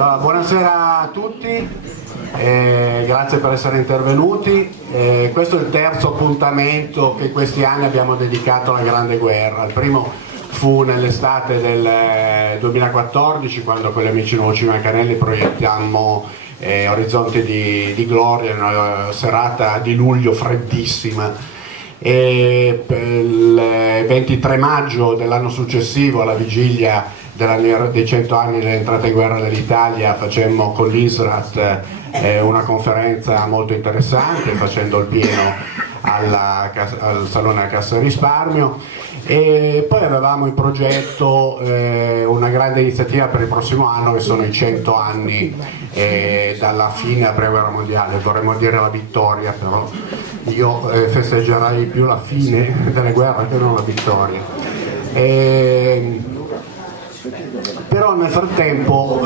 Buonasera a tutti, grazie per essere intervenuti. Questo è il terzo appuntamento che questi anni abbiamo dedicato alla Grande Guerra. Il primo fu nell'estate del 2014, quando con gli amici Nuovo Cinema Canelli proiettammo Orizzonti di Gloria, una serata di luglio freddissima. E per il 23 maggio dell'anno successivo, alla vigilia dei 100 anni dell'entrata in guerra dell'Italia, facemmo con l'ISRAT una conferenza molto interessante, facendo il pieno al Salone della Cassa di Risparmio, e poi avevamo in progetto una grande iniziativa per il prossimo anno, che sono i 100 anni dalla fine della prima guerra mondiale. Vorremmo dire la vittoria, però io festeggerei più la fine delle guerre che non la vittoria. Però nel frattempo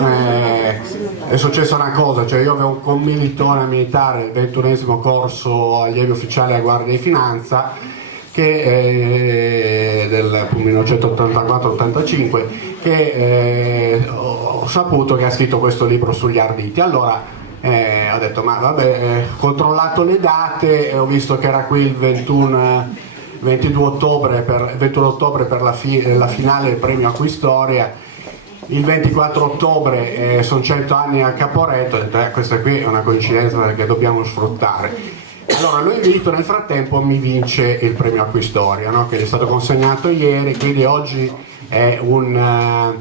è successa una cosa, cioè io avevo un commilitone militare, il 21esimo corso allievi ufficiali della Guardia di Finanza, che del 1984-85, che ho saputo che ha scritto questo libro sugli arditi. Allora ho detto, ma vabbè, ho controllato le date e ho visto che era qui il 22 ottobre per la finale del premio Acquistoria. Il 24 ottobre sono 100 anni a Caporetto, ho detto, questa qui è una coincidenza che dobbiamo sfruttare. Allora lo invito, nel frattempo mi vince il premio Acquistoria, no? Che gli è stato consegnato ieri, quindi oggi è una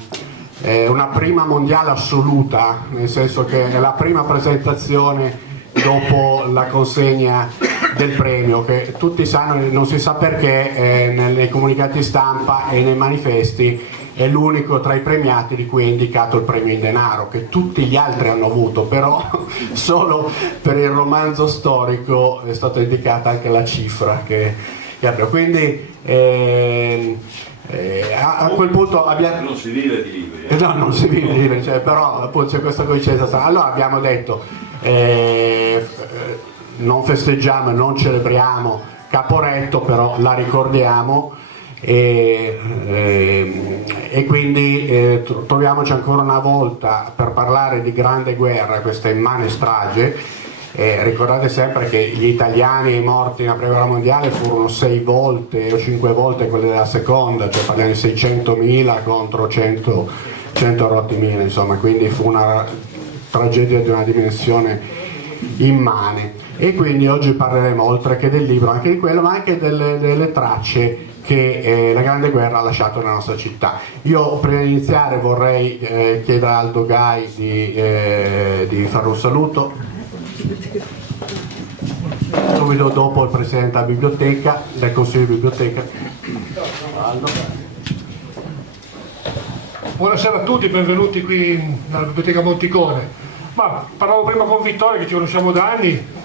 prima mondiale assoluta, nel senso che è la prima presentazione dopo la consegna del premio, che tutti sanno, non si sa perché, nei comunicati stampa e nei manifesti è l'unico tra i premiati di cui è indicato il premio in denaro, che tutti gli altri hanno avuto, però solo per il romanzo storico è stata indicata anche la cifra che abbiamo. Quindi a quel punto abbiamo... Non si vive di libri. No, non si vive di libri, cioè, però appunto c'è questa coincidenza. Allora abbiamo detto, non festeggiamo e non celebriamo Caporetto, però la ricordiamo. E quindi troviamoci ancora una volta per parlare di Grande Guerra, questa immane strage. Ricordate sempre che gli italiani morti nella prima guerra mondiale furono 6 volte o 5 volte quelli della seconda, cioè parliamo di 600.000 contro 100 rotti mila, insomma, quindi fu una tragedia di una dimensione immane. E quindi oggi parleremo, oltre che del libro, anche di quello, ma anche delle tracce che la Grande Guerra ha lasciato nella nostra città. Io prima di iniziare vorrei chiedere a Aldo Gai di fare un saluto, subito dopo il Presidente della Biblioteca, del Consiglio di Biblioteca. Aldo. Buonasera a tutti, benvenuti qui nella Biblioteca Monticone. Ma parlavo prima con Vittorio, che ci conosciamo da anni.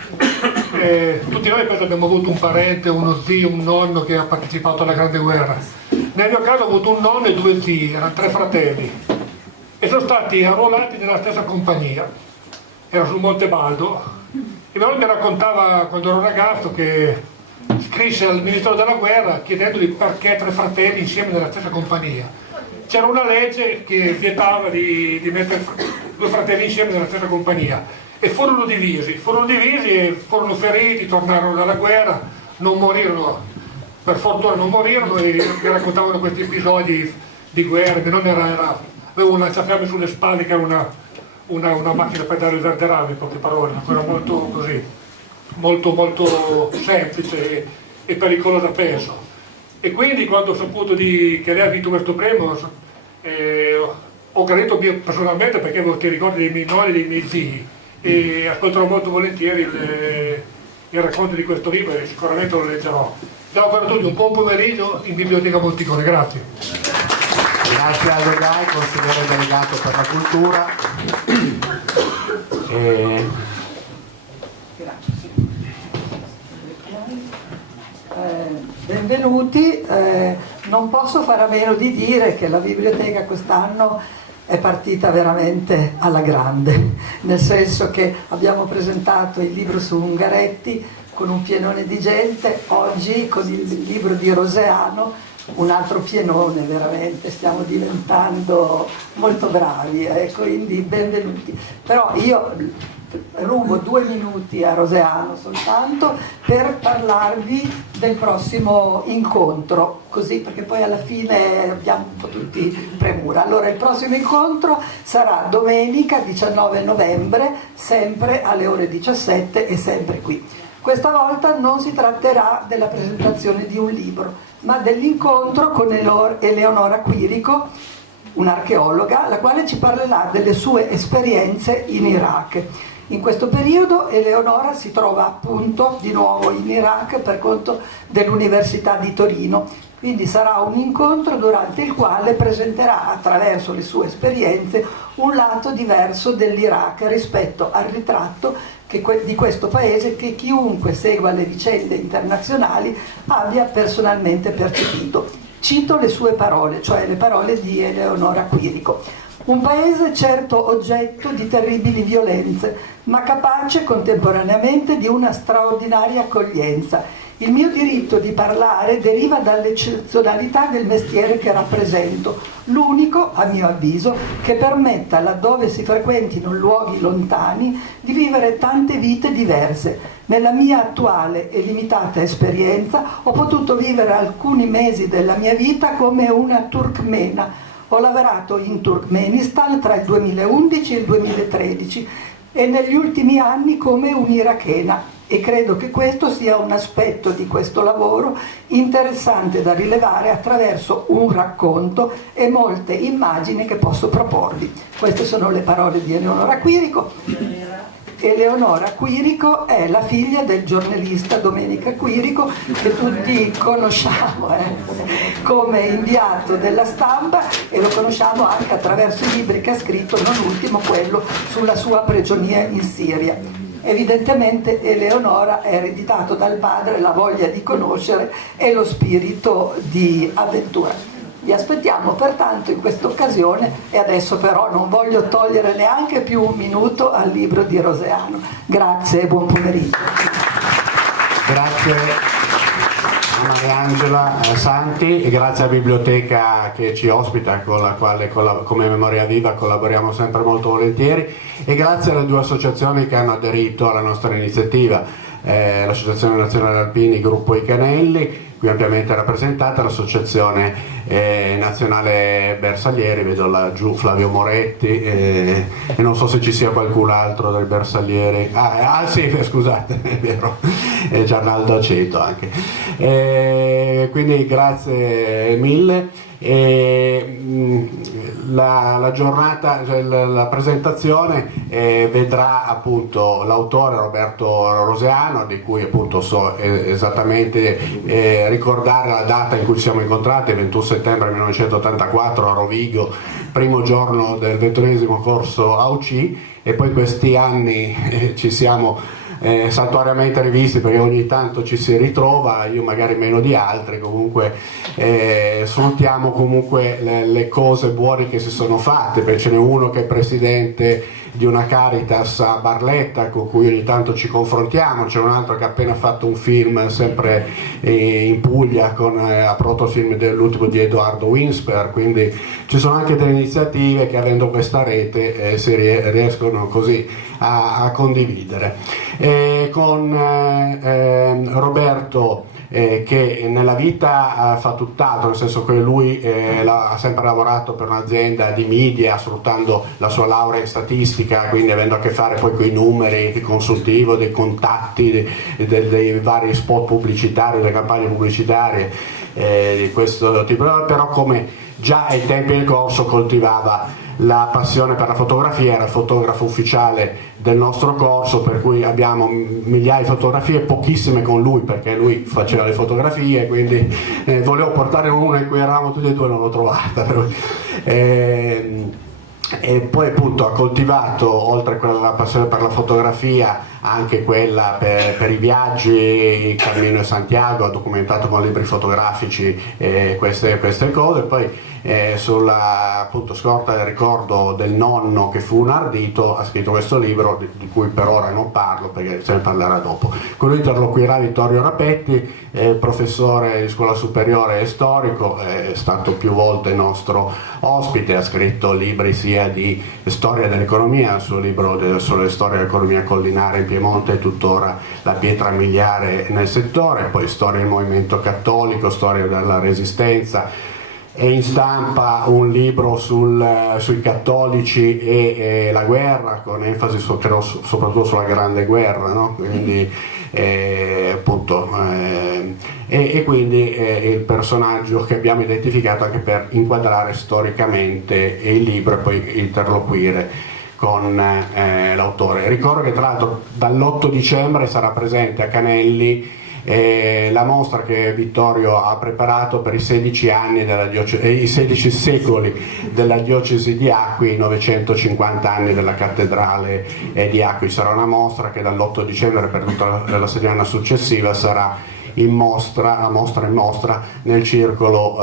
Tutti noi penso abbiamo avuto un parente, uno zio, un nonno che ha partecipato alla Grande Guerra. Nel mio caso ho avuto un nonno e 2 zii, erano 3 fratelli, e sono stati arruolati nella stessa compagnia. Era sul Monte Baldo, e mio nonno mi raccontava, quando ero ragazzo, che scrisse al Ministro della Guerra chiedendogli perché 3 fratelli insieme nella stessa compagnia. C'era una legge che vietava di mettere 2 fratelli insieme nella stessa compagnia. E furono divisi e furono feriti, tornarono dalla guerra, non morirono, per fortuna non morirono, e mi raccontavano questi episodi di guerra. Mio nonno aveva un lanciafiamme sulle spalle che era una macchina per dare il verderame, in poche parole, era molto così, molto semplice e pericolosa, penso. E quindi quando ho saputo che lei ha vinto questo premio, ho gradito personalmente, perché avevo i ricordi dei miei nonni e dei miei zii, e ascolterò molto volentieri il racconto di questo libro, e sicuramente lo leggerò. Ciao ancora a tutti, un buon pomeriggio in Biblioteca Monticone, grazie. Grazie a Aldo Gai, consigliere delegato per la cultura. Benvenuti, non posso fare a meno di dire che la biblioteca quest'anno è partita veramente alla grande, nel senso che abbiamo presentato il libro su Ungaretti con un pienone di gente, oggi con il libro di Roseano un altro pienone, veramente, stiamo diventando molto bravi, quindi benvenuti. Però io rubo 2 minuti a Roseano soltanto per parlarvi del prossimo incontro, così, perché poi alla fine abbiamo un po' tutti premura. Allora, il prossimo incontro sarà domenica 19 novembre, sempre alle ore 17 e sempre qui. Questa volta non si tratterà della presentazione di un libro, ma dell'incontro con Eleonora Quirico, un'archeologa, la quale ci parlerà delle sue esperienze in Iraq. In questo periodo Eleonora si trova appunto di nuovo in Iraq per conto dell'Università di Torino, quindi sarà un incontro durante il quale presenterà attraverso le sue esperienze un lato diverso dell'Iraq rispetto al ritratto di questo paese che chiunque segua le vicende internazionali abbia personalmente percepito. Cito le sue parole, cioè le parole di Eleonora Quirico. Un paese certo oggetto di terribili violenze, ma capace contemporaneamente di una straordinaria accoglienza. Il mio diritto di parlare deriva dall'eccezionalità del mestiere che rappresento, l'unico, a mio avviso, che permetta, laddove si frequentino luoghi lontani, di vivere tante vite diverse. Nella mia attuale e limitata esperienza ho potuto vivere alcuni mesi della mia vita come una turkmena. Ho lavorato in Turkmenistan tra il 2011 e il 2013 e negli ultimi anni come un'irachena, e credo che questo sia un aspetto di questo lavoro interessante da rilevare attraverso un racconto e molte immagini che posso proporvi. Queste sono le parole di Eleonora Quirico. Eleonora Quirico è la figlia del giornalista Domenico Quirico, che tutti conosciamo come inviato della Stampa, e lo conosciamo anche attraverso i libri che ha scritto, non ultimo quello sulla sua prigionia in Siria. Evidentemente Eleonora ha ereditato dal padre la voglia di conoscere e lo spirito di avventura. Vi aspettiamo pertanto in questa occasione, e adesso però non voglio togliere neanche più un minuto al libro di Roseano. Grazie e buon pomeriggio. Grazie a Mariangela Santi e grazie alla biblioteca che ci ospita, con la quale come Memoria Viva collaboriamo sempre molto volentieri, e grazie alle 2 associazioni che hanno aderito alla nostra iniziativa, l'Associazione Nazionale Alpini Gruppo I Canelli, qui ampiamente rappresentata, l'Associazione Nazionale Bersaglieri, vedo laggiù Flavio Moretti, e non so se ci sia qualcun altro del Bersaglieri, sì, scusate, è vero, Gianaldo Aceto anche, quindi grazie mille. La giornata, cioè la presentazione vedrà appunto l'autore Roberto Roseano, di cui appunto so esattamente ricordare la data in cui ci siamo incontrati, il 21 settembre 1984 a Rovigo, primo giorno del 21esimo corso AUC, e poi questi anni ci siamo saltuariamente rivisti, perché ogni tanto ci si ritrova, io magari meno di altri, comunque sfruttiamo comunque le cose buone che si sono fatte, perché ce n'è uno che è presidente di una Caritas a Barletta con cui ogni tanto ci confrontiamo, c'è un altro che ha appena fatto un film sempre in Puglia a protofilm dell'ultimo di Edoardo Winsper, quindi ci sono anche delle iniziative che, avendo questa rete, si riescono così a condividere. Con Roberto che nella vita fa tutt'altro, nel senso che lui ha sempre lavorato per un'azienda di media, sfruttando la sua laurea in statistica, quindi avendo a che fare poi con i numeri, il consultivo, dei contatti, dei vari spot pubblicitari, delle campagne pubblicitarie di questo tipo, però come già ai tempi del corso coltivava la passione per la fotografia, era il fotografo ufficiale del nostro corso, per cui abbiamo migliaia di fotografie, pochissime con lui perché lui faceva le fotografie, quindi volevo portare una in cui eravamo tutti e due, non l'ho trovata, e poi appunto ha coltivato, oltre a la passione per la fotografia, anche quella per i viaggi, Cammino de Santiago, ha documentato con libri fotografici queste cose. Poi sulla appunto scorta del ricordo del nonno che fu un ardito ha scritto questo libro di cui per ora non parlo perché se ne parlerà dopo. Con lui interloquirà Vittorio Rapetti, professore di scuola superiore e storico, è stato più volte nostro ospite, ha scritto libri sia di storia dell'economia, il suo libro sulle storie dell'economia collinare in Piemonte è tuttora la pietra miliare nel settore, poi storia del movimento cattolico, storia della resistenza. È in stampa un libro sui cattolici e la guerra, con enfasi soprattutto sulla Grande Guerra, no? Quindi, appunto, e quindi il personaggio che abbiamo identificato anche per inquadrare storicamente il libro e poi interloquire con l'autore. Ricordo che tra l'altro dall'8 dicembre sarà presente a Canelli la mostra che Vittorio ha preparato per i 16 anni i 16 secoli della diocesi di Acqui, i 950 anni della cattedrale di Acqui. Sarà una mostra che dall'8 dicembre per tutta la settimana successiva sarà in mostra nel circolo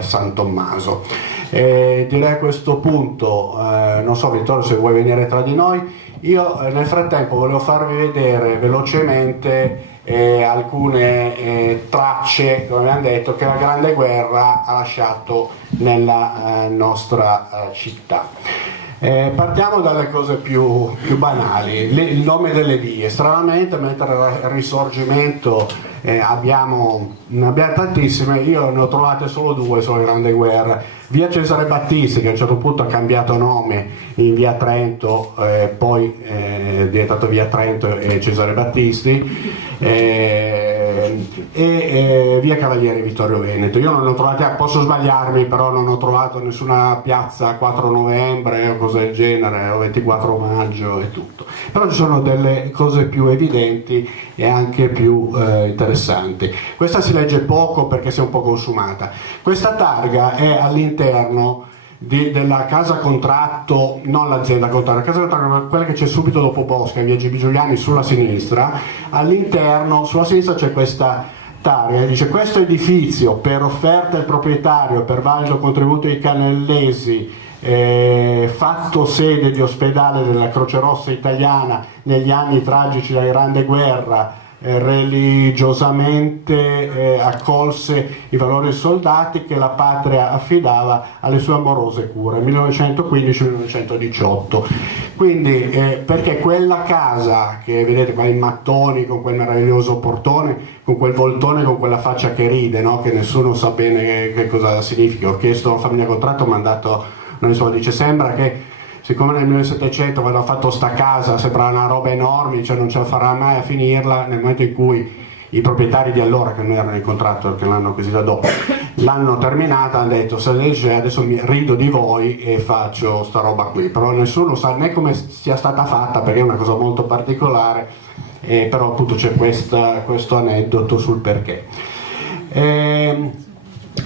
San Tommaso. Direi a questo punto, non so Vittorio se vuoi venire tra di noi, io nel frattempo volevo farvi vedere velocemente alcune tracce, come abbiamo detto, che la Grande Guerra ha lasciato nella nostra città. Partiamo dalle cose più banali, il nome delle vie. Stranamente, mentre il Risorgimento ne abbiamo tantissime, io ne ho trovate solo due sulla Grande Guerra. Via Cesare Battisti, che a un certo punto ha cambiato nome in Via Trento, poi è diventato Via Trento e Cesare Battisti, e Via Cavaliere Vittorio Veneto. Io non ho trovate, posso sbagliarmi, però non ho trovato nessuna piazza 4 novembre o cose del genere, o 24 maggio e tutto. Però ci sono delle cose più evidenti e anche più interessanti. Questa si legge poco perché si è un po' consumata. Questa targa è all'interno della casa contratto, non l'azienda contratto, la casa contratto, quella che c'è subito dopo Bosca, via Gibi Giuliani, sulla sinistra. All'interno, sulla sinistra c'è questa targa, dice: questo edificio per offerta al proprietario per valido contributo ai canellesi, fatto sede di ospedale della Croce Rossa italiana negli anni tragici della Grande Guerra, religiosamente accolse i valori soldati che la patria affidava alle sue amorose cure, 1915-1918. Quindi perché quella casa che vedete qua, i mattoni con quel meraviglioso portone, con quel voltone, con quella faccia che ride, no? Che nessuno sa bene che cosa significa. Ho chiesto alla famiglia contratto, mi ha mandato, non so, dice sembra che siccome nel 1700 quando ha fatto sta casa sembrava una roba enorme, cioè non ce la farà mai a finirla, nel momento in cui i proprietari di allora, che non erano in contratto perché l'hanno acquisita dopo, l'hanno terminata, hanno detto adesso mi rido di voi e faccio sta roba qui, però nessuno sa né come sia stata fatta perché è una cosa molto particolare, però appunto c'è questo aneddoto sul perché.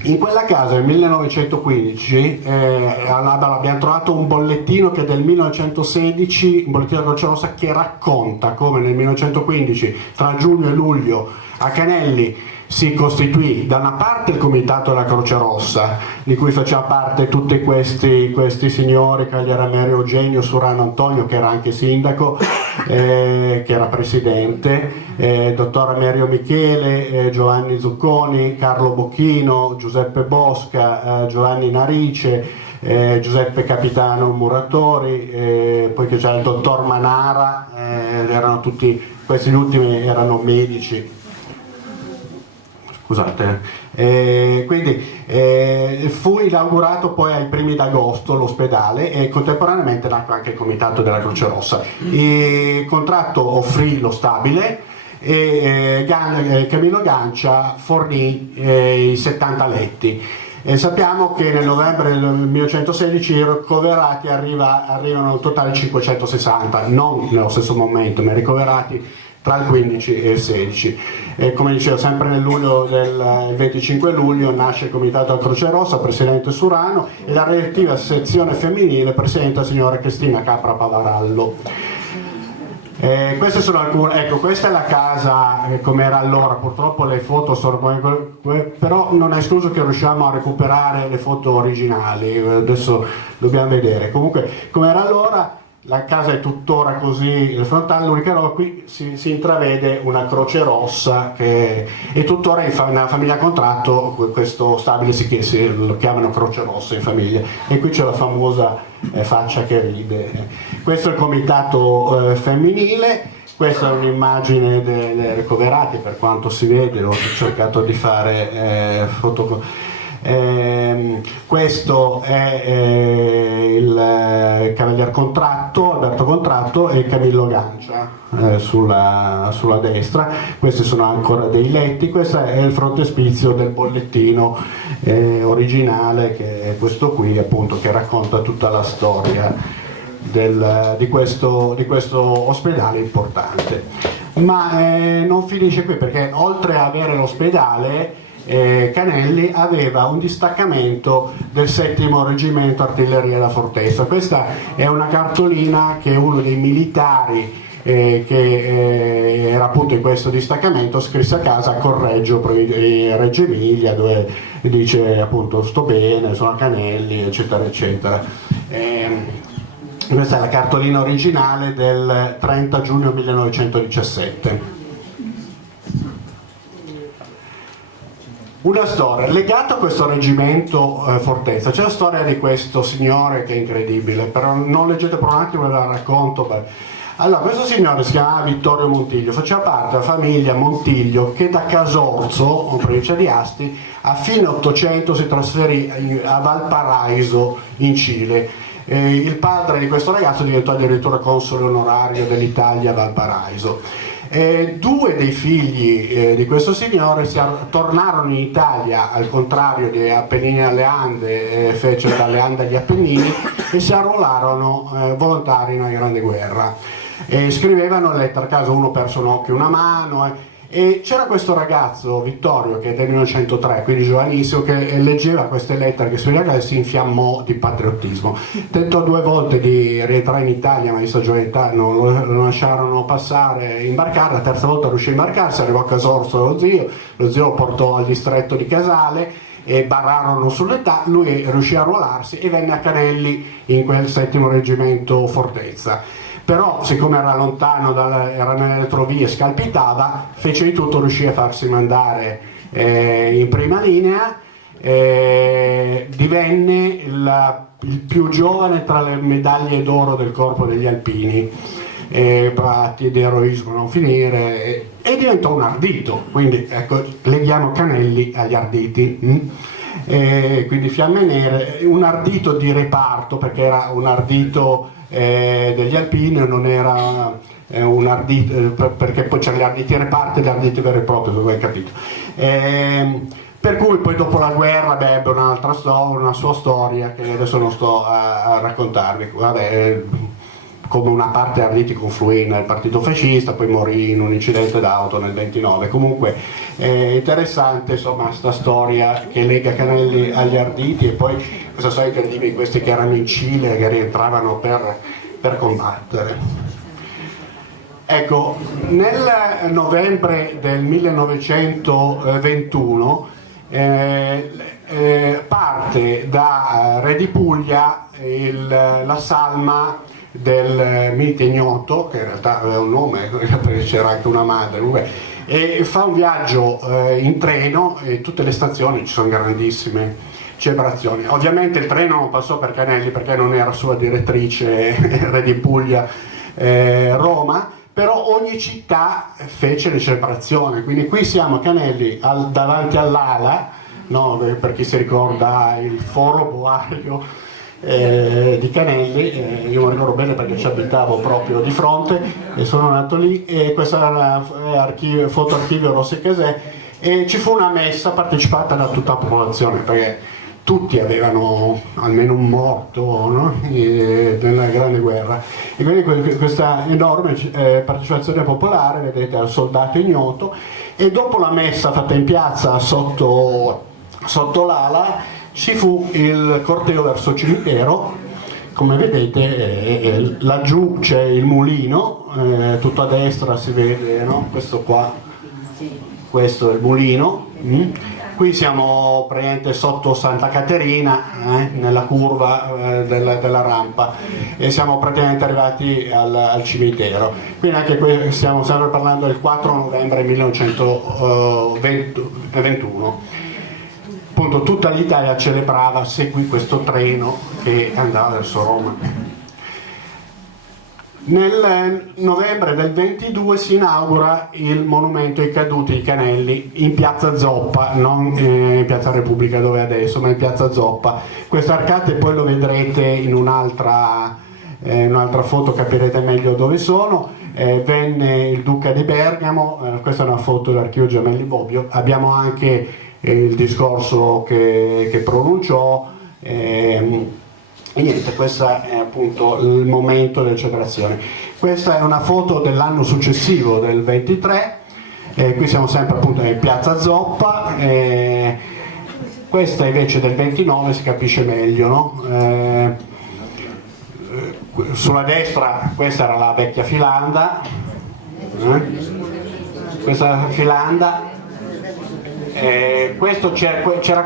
In quella casa nel 1915 abbiamo trovato un bollettino che è del 1916, un bollettino della Croce Rossa, che racconta come nel 1915 tra giugno e luglio a Canelli si costituì da una parte il comitato della Croce Rossa, di cui faceva parte tutti questi signori, Cagliere Amerio Eugenio, Surano Antonio, che era anche sindaco, che era presidente, dottor Amerio Michele, Giovanni Zucconi, Carlo Bocchino, Giuseppe Bosca, Giovanni Narice, Giuseppe Capitano Muratori, poi che c'era il dottor Manara, erano tutti, questi ultimi erano medici. Scusate, quindi fu inaugurato poi ai primi d'agosto l'ospedale e contemporaneamente nacque anche il comitato della Croce Rossa. Il contratto offrì lo stabile e Camillo Gancia fornì i 70 letti. Sappiamo che nel novembre del 1916 i ricoverati arrivano un totale di 560, non nello stesso momento, ma ricoverati tra il 15 e il 16. Come dicevo, sempre nel luglio del 25 luglio nasce il comitato della Croce Rossa, presidente Surano, e la relativa sezione femminile, presidente la signora Cristina Capra Pavarallo. Queste sono alcune, ecco, questa è la casa come era allora, purtroppo le foto sono però non è escluso che riusciamo a recuperare le foto originali, adesso dobbiamo vedere. Comunque come era allora, la casa è tuttora così, il frontale, l'unica roba qui si intravede una croce rossa che è tuttora nella famiglia Contratto, questo stabile lo chiamano Croce Rossa in famiglia, e qui c'è la famosa faccia che ride. Questo è il comitato femminile, questa è un'immagine delle ricoverate, per quanto si vede, ho cercato di fare foto. Questo è il Cavalier Contratto, Alberto Contratto, e Camillo Gancia sulla destra. Questi sono ancora dei letti. Questo è il frontespizio del bollettino originale, che è questo qui, appunto, che racconta tutta la storia di questo ospedale importante. Ma non finisce qui, perché oltre a avere l'ospedale, Canelli aveva un distaccamento del 7° Reggimento Artiglieria da Fortezza. Questa è una cartolina che uno dei militari che era appunto in questo distaccamento scrisse a casa a Correggio, Reggio Emilia, dove dice appunto sto bene, sono a Canelli, eccetera eccetera. Questa è la cartolina originale del 30 giugno 1917. Una storia legata a questo reggimento Fortezza, c'è la storia di questo signore che è incredibile, però non leggete per un attimo, ve la racconto. Allora, questo signore si chiamava Vittorio Montiglio, faceva parte della famiglia Montiglio che da Casorzo, in provincia di Asti, a fine 800 si trasferì a Valparaiso in Cile. Il padre di questo ragazzo diventò addirittura console onorario dell'Italia a Valparaiso. Due dei figli di questo signore tornarono in Italia, al contrario di Appennini alle Ande, fecero dalle Ande agli Appennini, e si arruolarono volontari nella Grande Guerra. Scrivevano lettere a casa, uno perse un occhio, una mano, e c'era questo ragazzo, Vittorio, che è del 1903, quindi giovanissimo, che leggeva queste lettere che studiava e si infiammò di patriottismo. Tentò 2 volte di rientrare in Italia, ma in sua gioventà non lo lasciarono passare, imbarcare. La terza volta riuscì a imbarcarsi, arrivò a Casorso lo zio lo portò al distretto di Casale e barrarono sull'età, lui riuscì a arruolarsi e venne a Canelli in quel 7° Reggimento Fortezza. Però siccome era lontano, era nelle retrovie, scalpitava, fece di tutto, riuscì a farsi mandare in prima linea, divenne il più giovane tra le medaglie d'oro del corpo degli alpini, atti di eroismo non finire, e diventò un ardito, quindi ecco, leghiamo Canelli agli arditi. Quindi Fiamme Nere, un ardito di reparto, perché era un ardito degli alpini, non era un ardito, perché poi c'erano gli arditi reparti e gli arditi veri e propri, se voi capito. Per cui poi dopo la guerra ebbe un'altra storia, una sua storia che adesso non sto a raccontarvi. Vabbè, come una parte arditi confluì nel partito fascista, poi morì in un incidente d'auto nel 29. Comunque è interessante, insomma, questa storia che lega Canelli agli arditi, e poi questa storia incredibile di questi che erano in Cile, che rientravano per combattere. Ecco, nel novembre del 1921 parte da Re di Puglia la salma del mite ignoto, che in realtà aveva un nome perché c'era anche una madre, e fa un viaggio in treno, e tutte le stazioni ci sono grandissime celebrazioni. Ovviamente il treno non passò per Canelli perché non era sua direttrice Re di Puglia Roma, però ogni città fece le celebrazioni, quindi qui siamo a Canelli davanti all'Ala, no, per chi si ricorda il foro boario di Canelli, io mi ricordo bene perché ci abitavo proprio di fronte e sono nato lì, e questo era il foto archivio Rossi Casè, e ci fu una messa partecipata da tutta la popolazione, perché tutti avevano almeno un morto, no? Nella Grande Guerra, e quindi questa enorme partecipazione popolare, vedete, al soldato ignoto. E dopo la messa fatta in piazza sotto l'ala ci fu il corteo verso il cimitero come vedete laggiù c'è il mulino, tutto a destra si vede, no? Questo qua, questo è il mulino. Qui siamo praticamente sotto Santa Caterina, nella curva della rampa, e siamo praticamente arrivati al cimitero. Quindi anche qui stiamo sempre parlando del 4 novembre 1921. Appunto tutta l'Italia celebrava, seguì questo treno che andava verso Roma. Nel novembre del 22 si inaugura il monumento ai caduti di Canelli in piazza Zoppa, non in piazza Repubblica dove è adesso, ma in piazza Zoppa. Queste arcate poi lo vedrete in un'altra foto, capirete meglio dove sono. Venne il duca di Bergamo, questa è una foto dell'archivio Gemelli Bobbio. Abbiamo anche il discorso che pronunciò. E niente, questo è appunto il momento delle celebrazioni. Questa è una foto dell'anno successivo, del 23, qui siamo sempre appunto in piazza Zoppa, questa invece del 29 si capisce meglio, no? Sulla destra questa era la vecchia Filanda, questa è la Filanda, c'era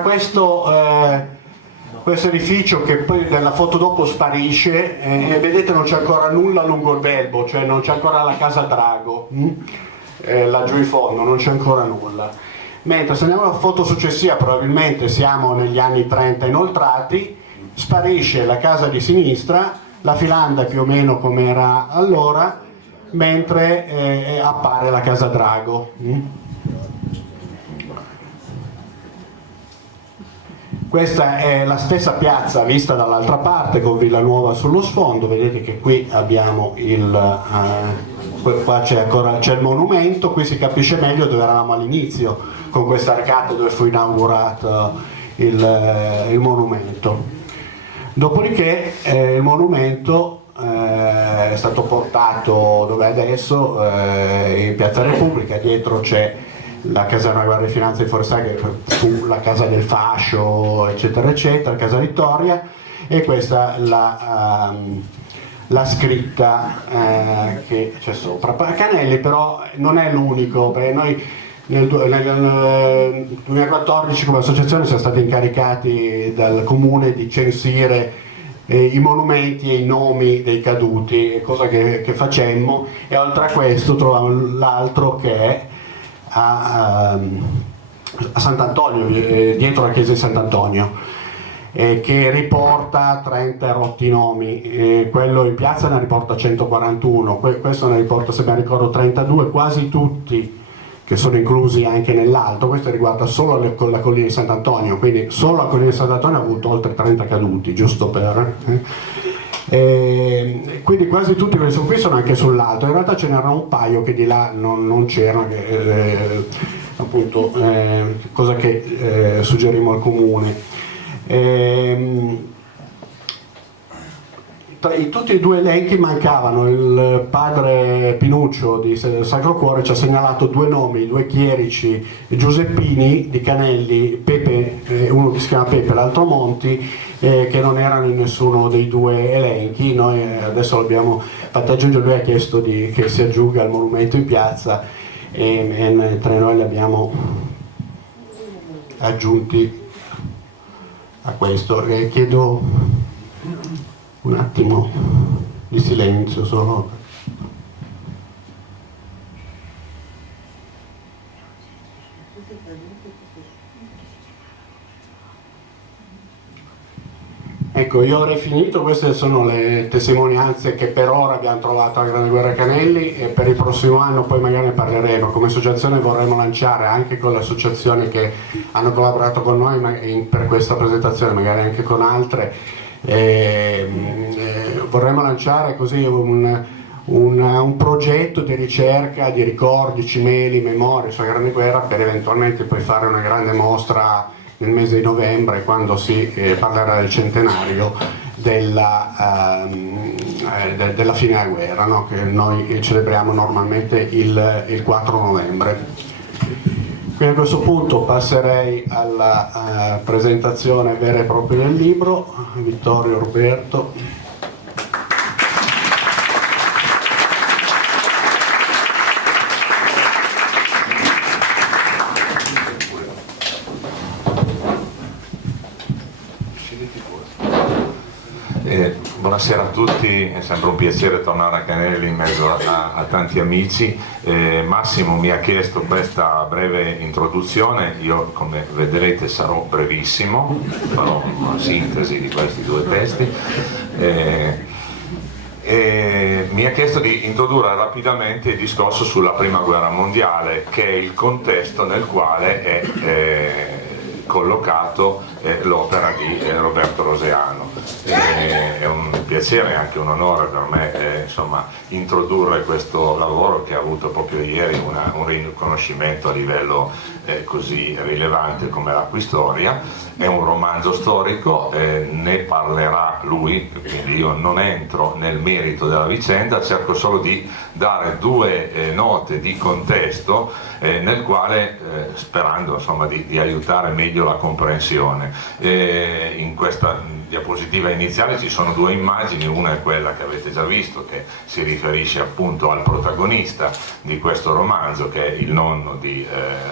questo edificio che poi nella foto dopo sparisce, e vedete non c'è ancora nulla lungo il Belbo, cioè non c'è ancora la casa Drago, laggiù in fondo non c'è ancora nulla. Mentre se andiamo alla foto successiva, probabilmente siamo negli anni 30 inoltrati, sparisce la casa di sinistra, la Filanda più o meno come era allora, mentre appare la casa Drago. Questa è la stessa piazza vista dall'altra parte con Villanuova sullo sfondo. Vedete che qui abbiamo qua c'è il monumento, qui si capisce meglio dove eravamo all'inizio, con questa arcata dove fu inaugurato il monumento. Dopodiché il monumento è stato portato dove è adesso, in piazza Repubblica. Dietro c'è la caserma della Guardia di Finanza di Forestale, che fu la casa del fascio, eccetera eccetera, casa Vittoria, e questa la scritta che c'è sopra. Canelli però non è l'unico, perché noi nel 2014 come associazione siamo stati incaricati dal comune di censire i monumenti e i nomi dei caduti, cosa che facemmo, e oltre a questo trovavamo l'altro che è a Sant'Antonio, dietro la chiesa di Sant'Antonio, che riporta 30 rotti nomi, quello in piazza ne riporta 141, questo ne riporta, se ben ricordo, 32, quasi tutti che sono inclusi anche nell'alto. Questo riguarda solo la collina di Sant'Antonio, quindi solo la collina di Sant'Antonio ha avuto oltre 30 caduti, giusto per... quindi quasi tutti quelli che sono qui sono anche sull'alto. In realtà ce n'erano un paio che di là non c'erano, appunto, cosa che suggerimmo al comune. In tutti e due elenchi mancavano. Il padre Pinuccio di Sacro Cuore ci ha segnalato due nomi, due chierici giuseppini di Canelli, Pepe, uno che si chiama Pepe, l'altro Monti, che non erano in nessuno dei due elenchi. Noi adesso l'abbiamo fatto aggiungere, lui ha chiesto che si aggiunga al monumento in piazza, e mentre noi li abbiamo aggiunti a questo. Chiedo un attimo di silenzio solo. Ecco, io avrei finito. Queste sono le testimonianze che per ora abbiamo trovato alla Grande Guerra Canelli, e per il prossimo anno poi magari ne parleremo. Come associazione vorremmo lanciare, anche con le associazioni che hanno collaborato con noi per questa presentazione, magari anche con altre, vorremmo lanciare così un progetto di ricerca di ricordi, cimeli, memorie sulla Grande Guerra, per eventualmente poi fare una grande mostra nel mese di novembre, quando si parlerà del centenario della fine della guerra, no? Che noi celebriamo normalmente il 4 novembre. Quindi a questo punto passerei alla presentazione vera e propria del libro. Vittorio, Roberto. Buonasera a tutti, è sempre un piacere tornare a Canelli in mezzo a tanti amici. Massimo mi ha chiesto questa breve introduzione, io come vedrete sarò brevissimo, farò una sintesi di questi due testi. Mi ha chiesto di introdurre rapidamente il discorso sulla Prima Guerra Mondiale, che è il contesto nel quale è collocato l'opera di Roberto Roseano. È un piacere e anche un onore per me insomma, introdurre questo lavoro che ha avuto proprio ieri un riconoscimento a livello così rilevante come l'Acquistoria. È un romanzo storico, ne parlerà lui, quindi io non entro nel merito della vicenda, cerco solo di dare due note di contesto nel quale, sperando insomma, di aiutare meglio la comprensione. In questa diapositiva iniziale ci sono due immagini, una è quella che avete già visto, che si riferisce appunto al protagonista di questo romanzo, che è il nonno di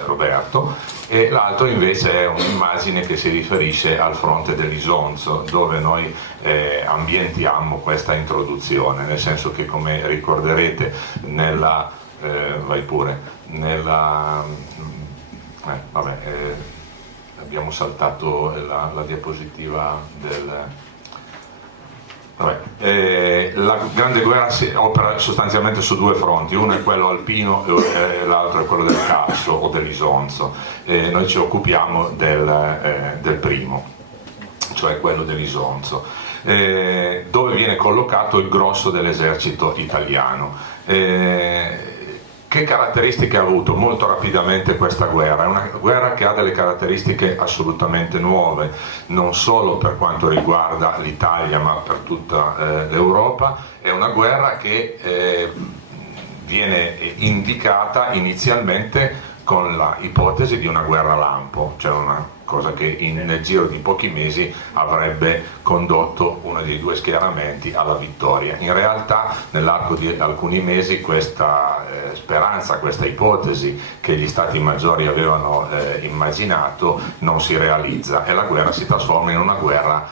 Roberto, e l'altro invece è un'immagine che si riferisce al fronte dell'Isonzo, dove noi ambientiamo questa introduzione, nel senso che, come ricorderete, abbiamo saltato la diapositiva la Grande Guerra si opera sostanzialmente su due fronti, uno è quello alpino e l'altro è quello del Carso o dell'Isonzo. Noi ci occupiamo del primo, cioè quello dell'Isonzo, dove viene collocato il grosso dell'esercito italiano. Che caratteristiche ha avuto? Molto rapidamente questa guerra, è una guerra che ha delle caratteristiche assolutamente nuove, non solo per quanto riguarda l'Italia ma per tutta l'Europa. È una guerra che viene indicata inizialmente con la ipotesi di una guerra lampo, cioè una cosa che nel giro di pochi mesi avrebbe condotto uno dei due schieramenti alla vittoria. In realtà nell'arco di alcuni mesi questa speranza, questa ipotesi che gli stati maggiori avevano immaginato non si realizza e la guerra si trasforma in una guerra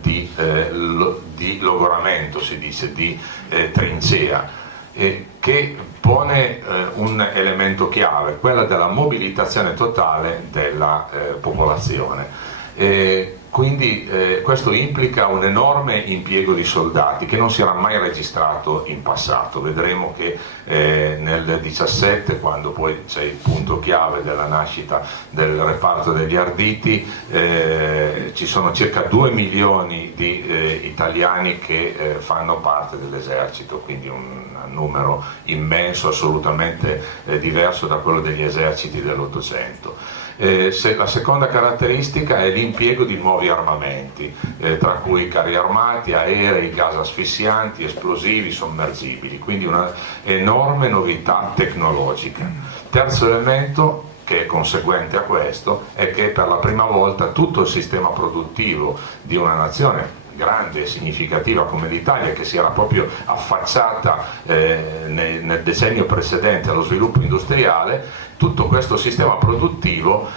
di logoramento, si dice, di trincea, che pone un elemento chiave, quella della mobilitazione totale della popolazione. Quindi questo implica un enorme impiego di soldati che non si era mai registrato in passato. Vedremo che nel 17, quando poi c'è il punto chiave della nascita del reparto degli Arditi, ci sono circa 2 milioni di italiani che fanno parte dell'esercito, quindi un numero immenso, assolutamente diverso da quello degli eserciti dell'Ottocento. La seconda caratteristica è l'impiego di nuovi armamenti, tra cui carri armati, aerei, gas asfissianti, esplosivi, sommergibili, quindi una enorme novità tecnologica. Terzo elemento, che è conseguente a questo, è che per la prima volta tutto il sistema produttivo di una nazione grande e significativa come l'Italia, che si era proprio affacciata nel decennio precedente allo sviluppo industriale, tutto questo sistema produttivo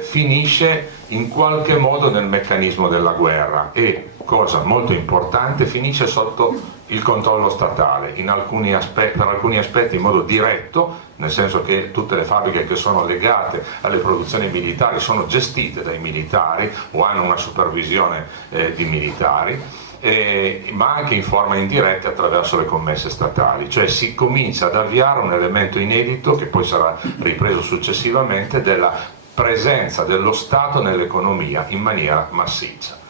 finisce in qualche modo nel meccanismo della guerra e, cosa molto importante, finisce sotto il controllo statale, per alcuni aspetti in modo diretto, nel senso che tutte le fabbriche che sono legate alle produzioni militari sono gestite dai militari o hanno una supervisione di militari, ma anche in forma indiretta attraverso le commesse statali, cioè si comincia ad avviare un elemento inedito che poi sarà ripreso successivamente della presenza dello Stato nell'economia in maniera massiccia.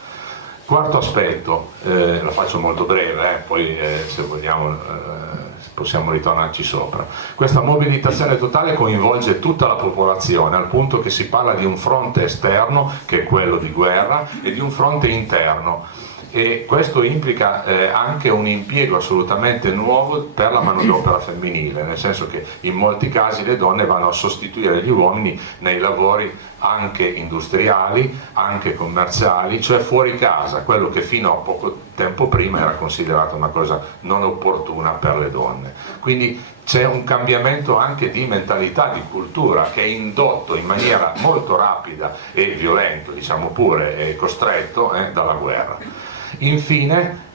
Quarto aspetto, lo faccio molto breve, poi se vogliamo possiamo ritornarci sopra. Questa mobilitazione totale coinvolge tutta la popolazione, al punto che si parla di un fronte esterno, che è quello di guerra, e di un fronte interno. E questo implica anche un impiego assolutamente nuovo per la manodopera femminile, nel senso che in molti casi le donne vanno a sostituire gli uomini nei lavori anche industriali, anche commerciali, cioè fuori casa, quello che fino a poco tempo prima era considerato una cosa non opportuna per le donne. donne. Quindi c'è un cambiamento anche di mentalità, di cultura, che è indotto in maniera molto rapida e violento, diciamo pure, e costretto dalla guerra. Infine,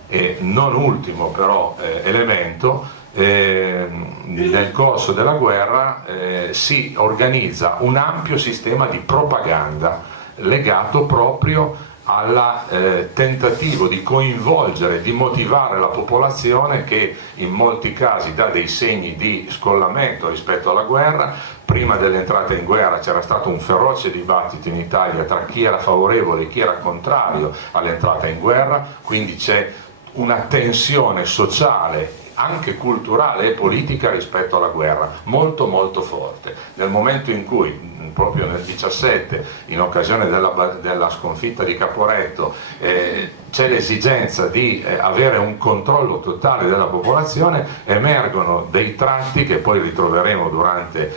non ultimo però elemento, nel corso della guerra si organizza un ampio sistema di propaganda legato proprio al tentativo di coinvolgere, di motivare la popolazione, che in molti casi dà dei segni di scollamento rispetto alla guerra. Prima dell'entrata in guerra c'era stato un feroce dibattito in Italia tra chi era favorevole e chi era contrario all'entrata in guerra, quindi c'è una tensione sociale, anche culturale e politica rispetto alla guerra, molto molto forte. Nel momento in cui, proprio nel 17, in occasione della sconfitta di Caporetto, c'è l'esigenza di avere un controllo totale della popolazione, emergono dei tratti che poi ritroveremo durante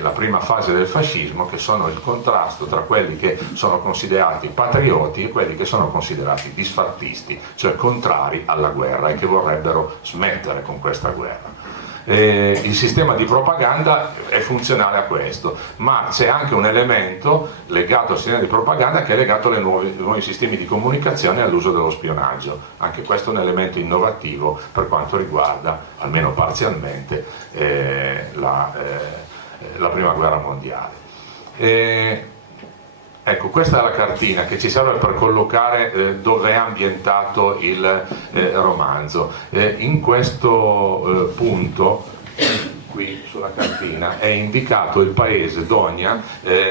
la prima fase del fascismo, che sono il contrasto tra quelli che sono considerati patrioti e quelli che sono considerati disfattisti, cioè contrari alla guerra e che vorrebbero smettere con questa guerra. Il sistema di propaganda è funzionale a questo, ma c'è anche un elemento legato al sistema di propaganda che è legato ai nuovi sistemi di comunicazione e all'uso dello spionaggio. Anche questo è un elemento innovativo per quanto riguarda, almeno parzialmente, la prima guerra mondiale. Ecco, questa è la cartina che ci serve per collocare dove è ambientato il romanzo. In questo punto, qui sulla cartina, è indicato il paese, Donia,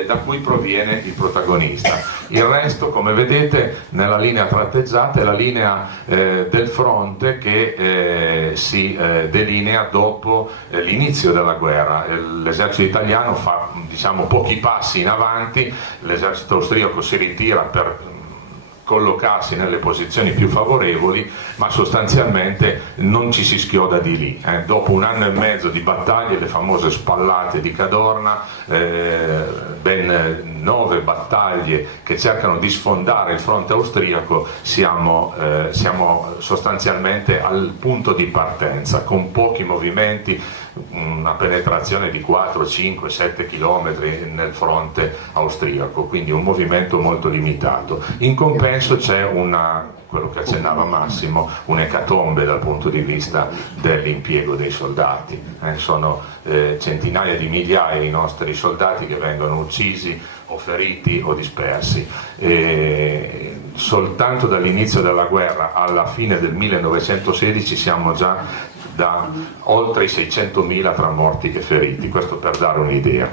da cui proviene il protagonista. Il resto, come vedete, nella linea tratteggiata è la linea del fronte che si delinea dopo l'inizio della guerra. L'esercito italiano fa, diciamo, pochi passi in avanti, l'esercito austriaco si ritira per collocarsi nelle posizioni più favorevoli, ma sostanzialmente non ci si schioda di lì. Dopo un anno e mezzo di battaglie, le famose spallate di Cadorna, ben 9 battaglie che cercano di sfondare il fronte austriaco, siamo sostanzialmente al punto di partenza, con pochi movimenti, una penetrazione di 4, 5, 7 chilometri nel fronte austriaco, quindi un movimento molto limitato. In compenso c'è quello che accennava Massimo, un'ecatombe dal punto di vista dell'impiego dei soldati. Sono centinaia di migliaia i nostri soldati che vengono uccisi o feriti o dispersi. Soltanto dall'inizio della guerra alla fine del 1916 siamo già da oltre i 600.000 tra morti e feriti, questo per dare un'idea.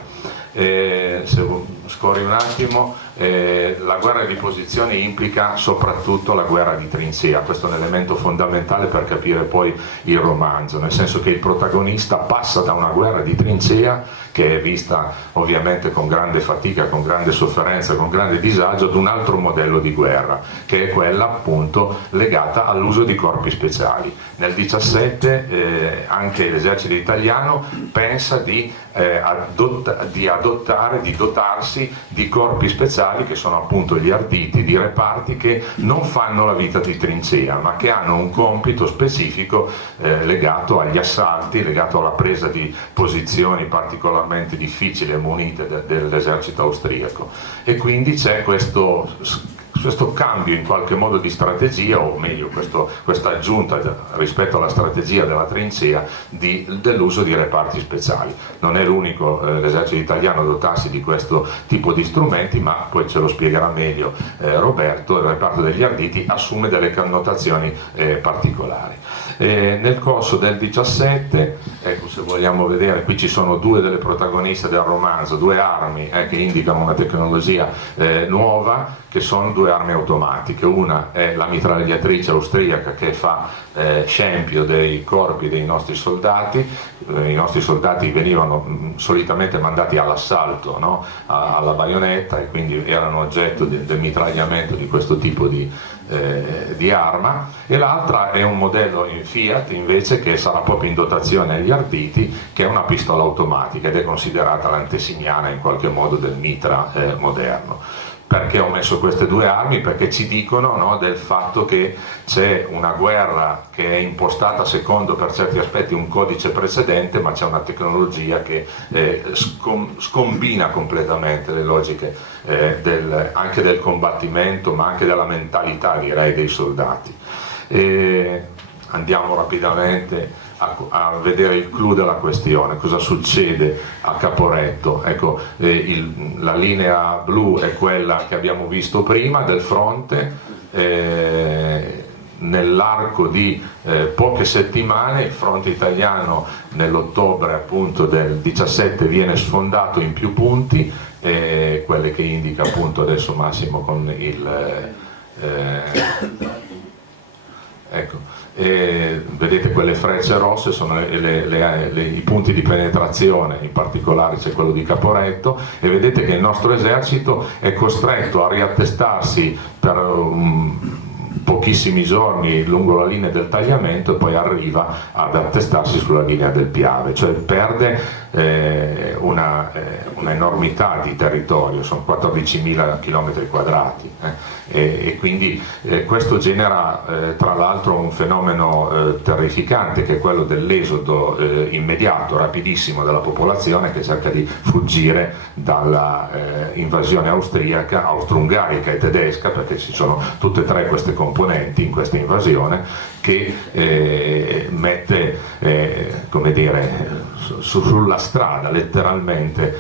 Se scorri un attimo, la guerra di posizione implica soprattutto la guerra di trincea. Questo è un elemento fondamentale per capire poi il romanzo, nel senso che il protagonista passa da una guerra di trincea, che è vista ovviamente con grande fatica, con grande sofferenza, con grande disagio, ad un altro modello di guerra, che è quella appunto legata all'uso di corpi speciali. Nel 17 anche l'esercito italiano pensa di dotarsi di corpi speciali, che sono appunto gli arditi, di reparti che non fanno la vita di trincea, ma che hanno un compito specifico legato agli assalti, legato alla presa di posizioni particolarmente difficili e munite dell'esercito austriaco. E quindi c'è questo cambio in qualche modo di strategia, o meglio questa aggiunta rispetto alla strategia della trincea dell'uso di reparti speciali. Non è l'unico l'esercito italiano a dotarsi di questo tipo di strumenti, ma poi ce lo spiegherà meglio Roberto. Il reparto degli arditi assume delle connotazioni particolari. Nel corso del 17, ecco, se vogliamo vedere, qui ci sono due delle protagoniste del romanzo, due armi che indicano una tecnologia nuova, che sono due armi automatiche. Una è la mitragliatrice austriaca, che fa scempio dei corpi dei nostri soldati. I nostri soldati venivano solitamente mandati all'assalto, no? Alla baionetta, e quindi erano oggetto del mitragliamento di questo tipo di arma. E l'altra è un modello in Fiat invece, che sarà proprio in dotazione agli arditi, che è una pistola automatica ed è considerata l'antesignana in qualche modo del mitra moderno. Perché ho messo queste due armi? Perché ci dicono, no, del fatto che c'è una guerra che è impostata secondo per certi aspetti un codice precedente, ma c'è una tecnologia che scombina completamente le logiche anche del combattimento, ma anche della mentalità, direi, dei soldati. Andiamo rapidamente a vedere il clou della questione, cosa succede a Caporetto. Ecco, la linea blu è quella che abbiamo visto prima del fronte. Nell'arco di poche settimane il fronte italiano nell'ottobre appunto del 17 viene sfondato in più punti, quelle che indica appunto adesso Massimo con ecco. Vedete quelle frecce rosse sono i punti di penetrazione, in particolare c'è quello di Caporetto, e vedete che il nostro esercito è costretto a riattestarsi per pochissimi giorni lungo la linea del tagliamento e poi arriva ad attestarsi sulla linea del Piave, cioè perde una enormità di territorio, sono 14.000 km quadrati, e quindi questo genera tra l'altro un fenomeno terrificante, che è quello dell'esodo immediato, rapidissimo della popolazione che cerca di fuggire dalla invasione austriaca, austro-ungarica e tedesca, perché ci sono tutte e tre queste componenti in questa invasione che mette come dire, sulla strada letteralmente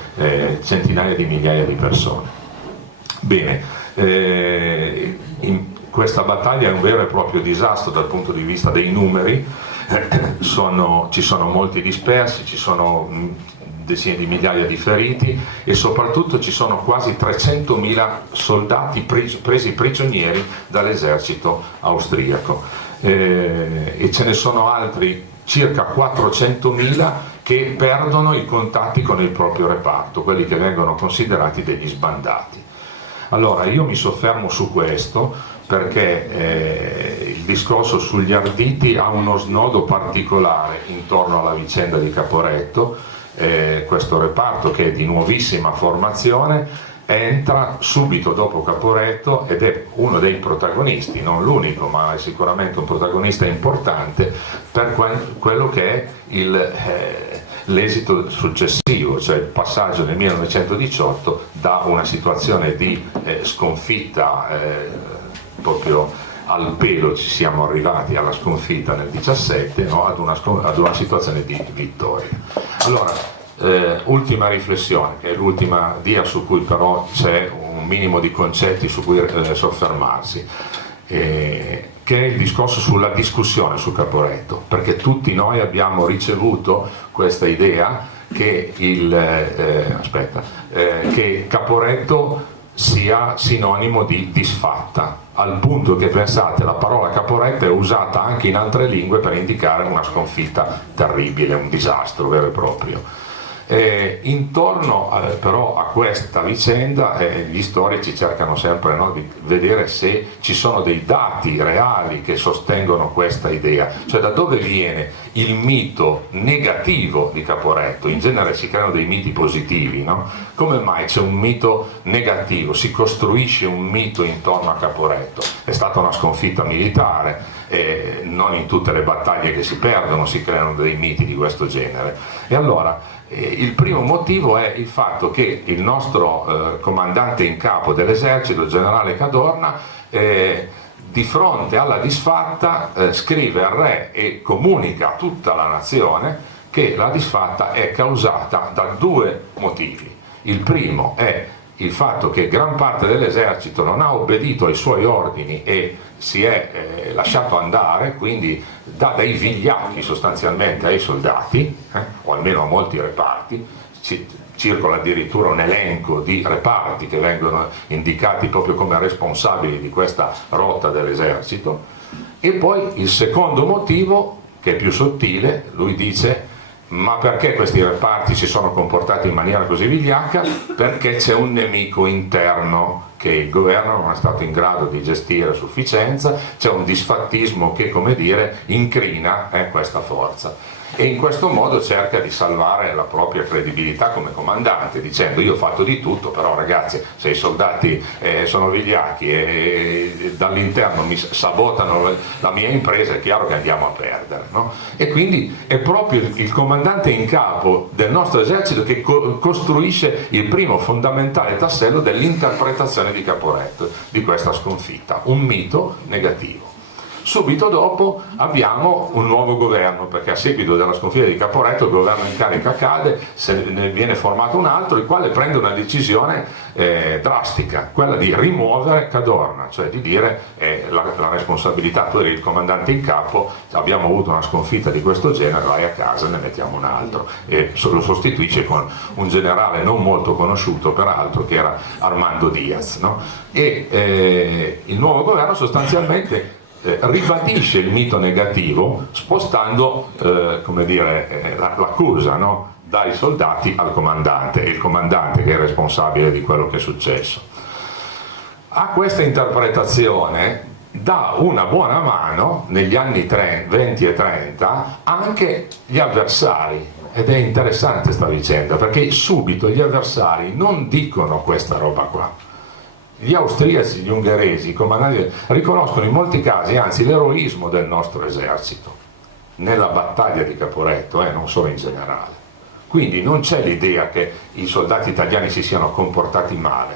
centinaia di migliaia di persone. Bene, in questa battaglia è un vero e proprio disastro dal punto di vista dei numeri, ci sono molti dispersi, ci sono decine di migliaia di feriti e soprattutto ci sono quasi 300.000 soldati presi prigionieri dall'esercito austriaco, e ce ne sono altri circa 400.000 che perdono i contatti con il proprio reparto, quelli che vengono considerati degli sbandati. Allora io mi soffermo su questo perché il discorso sugli arditi ha uno snodo particolare intorno alla vicenda di Caporetto. Questo reparto, che è di nuovissima formazione, entra subito dopo Caporetto ed è uno dei protagonisti, non l'unico, ma è sicuramente un protagonista importante per quello che è l'esito successivo, cioè il passaggio nel 1918 da una situazione di sconfitta proprio al pelo, ci siamo arrivati alla sconfitta nel 17, no? ad una situazione di vittoria. Allora, ultima riflessione, che è l'ultima dia su cui però c'è un minimo di concetti su cui soffermarsi, che è il discorso sulla discussione su Caporetto, perché tutti noi abbiamo ricevuto questa idea che che Caporetto sia sinonimo di disfatta, al punto che, pensate, la parola Caporetto è usata anche in altre lingue per indicare una sconfitta terribile, un disastro vero e proprio. Intorno però a questa vicenda gli storici cercano sempre, no, di vedere se ci sono dei dati reali che sostengono questa idea, cioè da dove viene il mito negativo di Caporetto. In genere si creano dei miti positivi, no? Come mai c'è un mito negativo, si costruisce un mito intorno a Caporetto? È stata una sconfitta militare, non in tutte le battaglie che si perdono si creano dei miti di questo genere. E allora il primo motivo è il fatto che il nostro comandante in capo dell'esercito, il generale Cadorna, di fronte alla disfatta scrive al re e comunica a tutta la nazione che la disfatta è causata da due motivi. Il primo è il fatto che gran parte dell'esercito non ha obbedito ai suoi ordini e si è lasciato andare, quindi dà dei vigliacchi sostanzialmente ai soldati, o almeno a molti reparti. Circola addirittura un elenco di reparti che vengono indicati proprio come responsabili di questa rotta dell'esercito. E poi il secondo motivo, che è più sottile, lui dice: ma perché questi reparti si sono comportati in maniera così vigliacca? Perché c'è un nemico interno che il governo non è stato in grado di gestire a sufficienza, c'è un disfattismo che, come dire, incrina questa forza. e in questo modo cerca di salvare la propria credibilità come comandante, dicendo: io ho fatto di tutto, però ragazzi, se i soldati sono vigliacchi e dall'interno mi sabotano la mia impresa, è chiaro che andiamo a perdere, no? E quindi è proprio il comandante in capo del nostro esercito che costruisce il primo fondamentale tassello dell'interpretazione di Caporetto di questa sconfitta, un mito negativo. Subito dopo abbiamo un nuovo governo, perché a seguito della sconfitta di Caporetto il governo in carica cade, se ne viene formato un altro, il quale prende una decisione drastica, quella di rimuovere Cadorna, cioè di dire la responsabilità, tu eri il comandante in capo, abbiamo avuto una sconfitta di questo genere, vai a casa, ne mettiamo un altro, e lo sostituisce con un generale non molto conosciuto peraltro, che era Armando Diaz, no? E il nuovo governo sostanzialmente ribadisce il mito negativo, spostando l'accusa, no? Dai soldati al comandante, è il comandante che è responsabile di quello che è successo. A questa interpretazione dà una buona mano negli anni 20 e 30 anche gli avversari, ed è interessante sta vicenda, perché subito gli avversari non dicono questa roba qua. Gli austriaci, gli ungheresi, i comandanti riconoscono in molti casi anzi l'eroismo del nostro esercito nella battaglia di Caporetto, non solo in generale. Quindi non c'è l'idea che i soldati italiani si siano comportati male.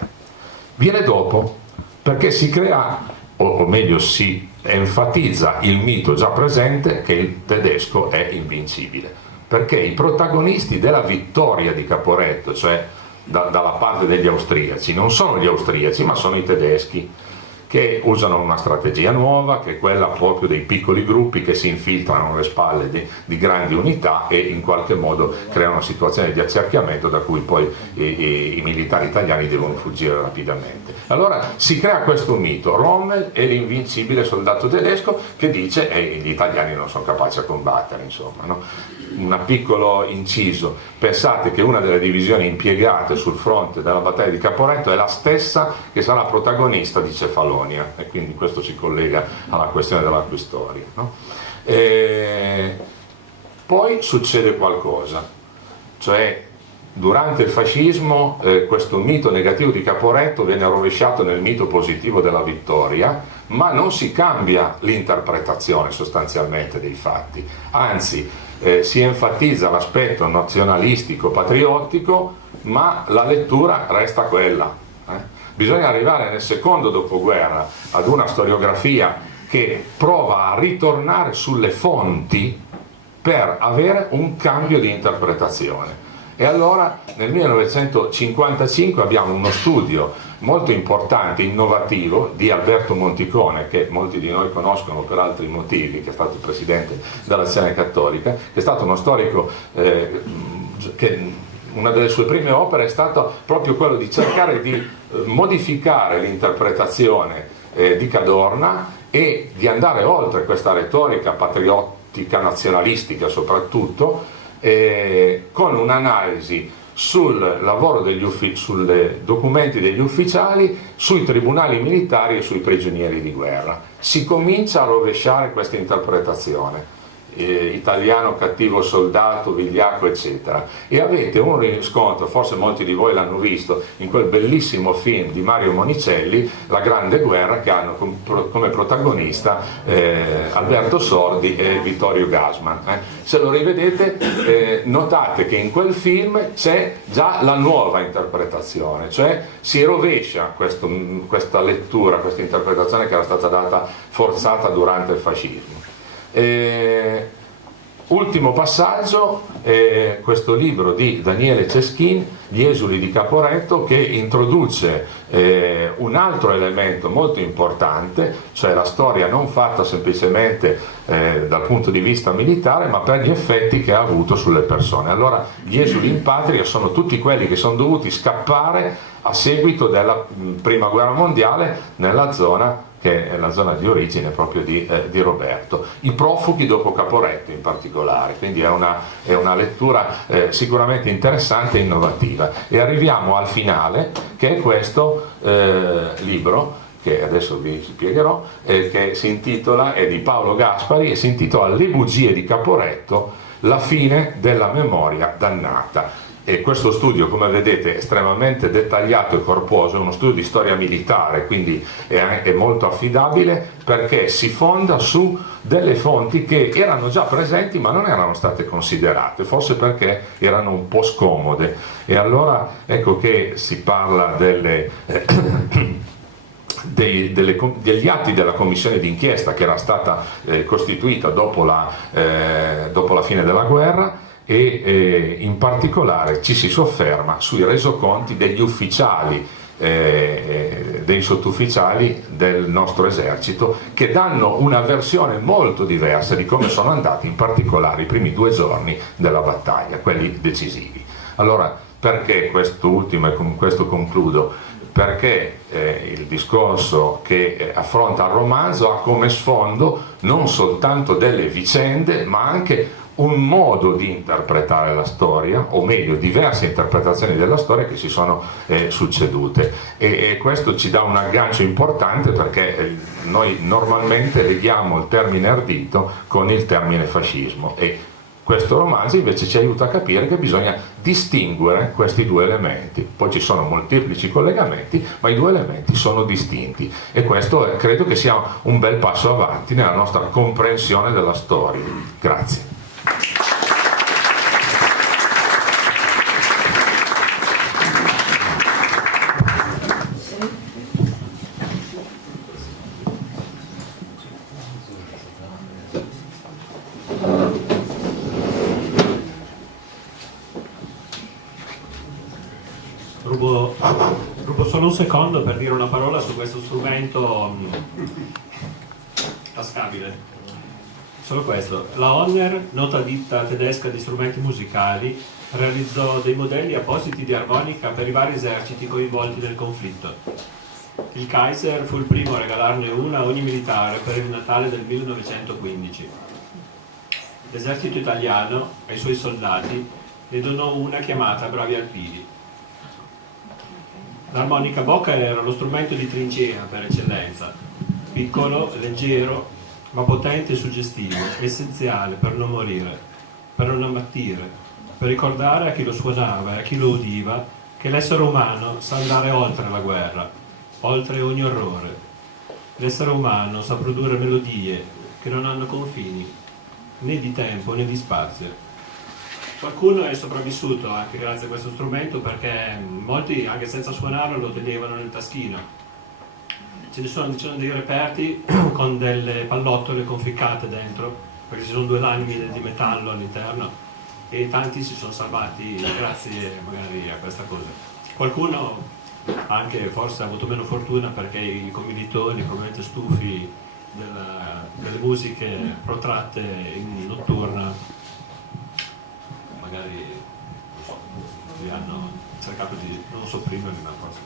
Viene dopo, perché si crea, o meglio si enfatizza il mito già presente che il tedesco è invincibile, perché i protagonisti della vittoria di Caporetto, cioè dalla parte degli austriaci, non sono gli austriaci ma sono i tedeschi, che usano una strategia nuova, che è quella proprio dei piccoli gruppi che si infiltrano alle spalle di grandi unità e in qualche modo creano una situazione di accerchiamento da cui poi i militari italiani devono fuggire rapidamente. Allora si crea questo mito: Rommel è l'invincibile soldato tedesco che dice gli italiani non sono capaci a combattere, insomma, no? Un piccolo inciso: pensate che una delle divisioni impiegate sul fronte della battaglia di Caporetto è la stessa che sarà protagonista di Cefalonia, e quindi questo si collega alla questione della quistoria, no? Poi succede qualcosa, cioè durante il fascismo questo mito negativo di Caporetto viene rovesciato nel mito positivo della vittoria, ma non si cambia l'interpretazione sostanzialmente dei fatti, anzi si enfatizza l'aspetto nazionalistico patriottico, ma la lettura resta quella. Bisogna arrivare nel secondo dopoguerra ad una storiografia che prova a ritornare sulle fonti per avere un cambio di interpretazione. E allora nel 1955 abbiamo uno studio molto importante, innovativo, di Alberto Monticone, che molti di noi conoscono per altri motivi, che è stato presidente dell'Azione Cattolica, che è stato uno storico che una delle sue prime opere è stato proprio quello di cercare di modificare l'interpretazione di Cadorna e di andare oltre questa retorica patriottica, nazionalistica soprattutto, con un'analisi sul lavoro sui documenti degli ufficiali, sui tribunali militari e sui prigionieri di guerra. Si comincia a rovesciare questa interpretazione, italiano cattivo soldato, vigliacco eccetera, e avete un riscontro, forse molti di voi l'hanno visto, in quel bellissimo film di Mario Monicelli, La Grande Guerra, che hanno come protagonista Alberto Sordi e Vittorio Gassman. Se lo rivedete notate che in quel film c'è già la nuova interpretazione, cioè si rovescia questa lettura, questa interpretazione che era stata data forzata durante il fascismo. Ultimo passaggio, questo libro di Daniele Ceschin, Gli esuli di Caporetto, che introduce un altro elemento molto importante, cioè la storia non fatta semplicemente dal punto di vista militare, ma per gli effetti che ha avuto sulle persone. Allora gli esuli in patria sono tutti quelli che sono dovuti scappare a seguito della prima guerra mondiale nella zona che è la zona di origine proprio di Roberto, i profughi dopo Caporetto in particolare, quindi è una lettura sicuramente interessante e innovativa. E arriviamo al finale, che è questo libro, che adesso vi spiegherò, che si intitola, è di Paolo Gaspari e si intitola Le bugie di Caporetto, la fine della memoria dannata. E questo studio, come vedete, è estremamente dettagliato e corposo, è uno studio di storia militare, quindi è molto affidabile, perché si fonda su delle fonti che erano già presenti ma non erano state considerate, forse perché erano un po' scomode. E allora ecco che si parla degli atti della commissione d'inchiesta che era stata costituita dopo la fine della guerra, e in particolare ci si sofferma sui resoconti degli ufficiali, dei sottufficiali del nostro esercito, che danno una versione molto diversa di come sono andati in particolare i primi 2 giorni della battaglia, quelli decisivi. Allora, perché quest'ultimo, e con questo concludo? Perché il discorso che affronta il romanzo ha come sfondo non soltanto delle vicende, ma anche un modo di interpretare la storia, o meglio diverse interpretazioni della storia che si sono succedute, e questo ci dà un aggancio importante, perché noi normalmente leghiamo il termine ardito con il termine fascismo, e questo romanzo invece ci aiuta a capire che bisogna distinguere questi 2 elementi. Poi ci sono molteplici collegamenti, ma i 2 elementi sono distinti, e questo credo che sia un bel passo avanti nella nostra comprensione della storia. Grazie. Rubo solo un secondo per dire una parola su questo strumento tascabile. Solo questo. La Honner, nota ditta tedesca di strumenti musicali, realizzò dei modelli appositi di armonica per i vari eserciti coinvolti nel conflitto. Il Kaiser fu il primo a regalarne una a ogni militare per il Natale del 1915. L'esercito italiano, ai suoi soldati, ne donò una chiamata Bravi Alpini. L'armonica bocca era lo strumento di trincea per eccellenza, piccolo, leggero, ma potente e suggestivo, essenziale per non morire, per non ammattire, per ricordare a chi lo suonava e a chi lo udiva che l'essere umano sa andare oltre la guerra, oltre ogni orrore. L'essere umano sa produrre melodie che non hanno confini, né di tempo né di spazio. Qualcuno è sopravvissuto anche grazie a questo strumento, perché molti, anche senza suonarlo, lo tenevano nel taschino. Ce ne sono dei reperti con delle pallottole conficcate dentro, perché ci sono 2 lamine di metallo all'interno, e tanti si sono salvati grazie magari a questa cosa. Qualcuno anche forse ha avuto meno fortuna, perché i commilitoni, probabilmente stufi delle musiche protratte in notturna, magari non so, li hanno cercato di non sopprimerli, ma forse